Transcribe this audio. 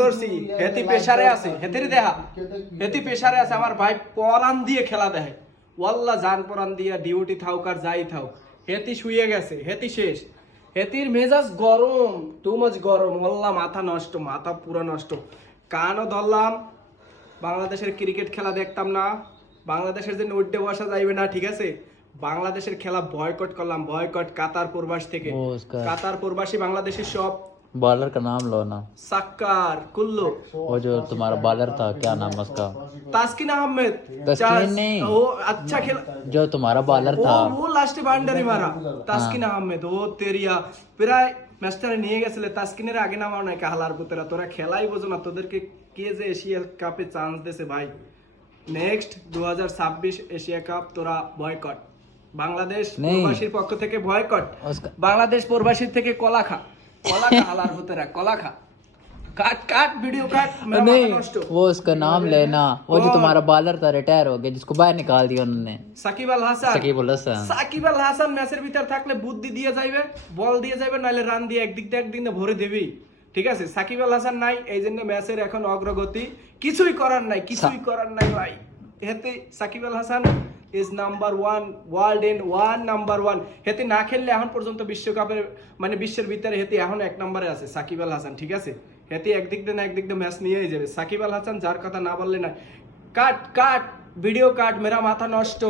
ধরছি হেতি পেশারে আছে হেতির দেহা হেতি পেশারে আছে আমার ভাই পরান দিয়ে খেলা দেয় ওয়াল্লাহ জান পরান দিয়া ডিউটি থাউক আর যাই থাউক হেতি শুয়ে গেছে হেতি শেষ হেতির মেজাজ গরম টু মাচ গরম ওয়াল্লাহ মাথা নষ্ট মাথা পুরো নষ্ট কানও ধরলাম বাংলাদেশের ক্রিকেট খেলা দেখতাম না বাংলাদেশের যে নোটে বসা যাইবে না ঠিক আছে বাংলাদেশের খেলা বয়কট করলাম বয়কট কাতার প্রবাস থেকে কাতার প্রবাসী বাংলাদেশের সব बॉलर का नाम लो ना সাক্কার কুল্লু वो जो तुम्हारा बॉलर था क्या नाम है उसका তাসকিন আহমেদ तस्कीन नहीं ও अच्छा खेला जो तुम्हारा बॉलर था ও লাস্টে বাউন্ডারি মারা তাসকিন আহমেদ ও তেরিয়া প্রায় ম্যাচটা নিয়ে গেছিলে তাসকিনের আগে নামাও না কাহালার পুতেরা তোরা খেলাই বোঝো না তোদেরকে কে যে এশিয়া কাপে চান্স দিয়েছে ভাই নেক্সট 2026 এশিয়া কাপ তোরা বয়কট বাংলাদেশ প্রবাসীর পক্ষ থেকে বয়কট বাংলাদেশ প্রবাসীর থেকে কলা খা হালার পুতেরা কলা খা काट काट वीडियो काट मेरा नहीं माथा नष्ट वो उसका नाम लेना वो जो तुम्हारा बॉलर था रिटायर हो गया जिसको बाहर निकाल दिया उन्होंने সাকিব আল হাসান সাকিব আল হাসান ম্যাচের ভিতর থাকলে বুদ্ধি দিয়ে যাইবে বল দিয়ে যাইবে নালে রান দিয়ে একদিক দিয়ে একদিক দিয়ে ভরে দেবি ঠিক আছে সাকিব আল হাসান নাই এই জন্য ম্যাচের এখন অগ্রগতি কিছুই করার নাই ভাই হেতে Shakib Al Hasan is number 1 world in number 1 হেতে না খেললে এখন পর্যন্ত বিশ্বকাপের মানে বিশ্বের ভিতরে হেতে এখন এক নম্বরে আছে সাকিব আল হাসান ঠিক আছে হেতে একদিক দিয়ে না একদিক দিয়ে ম্যাচ নিয়েই যাবে সাকিব আল হাসান যার কথা না বললে না কাট কাট ভিডিও কাট মেরা মাথা নষ্ট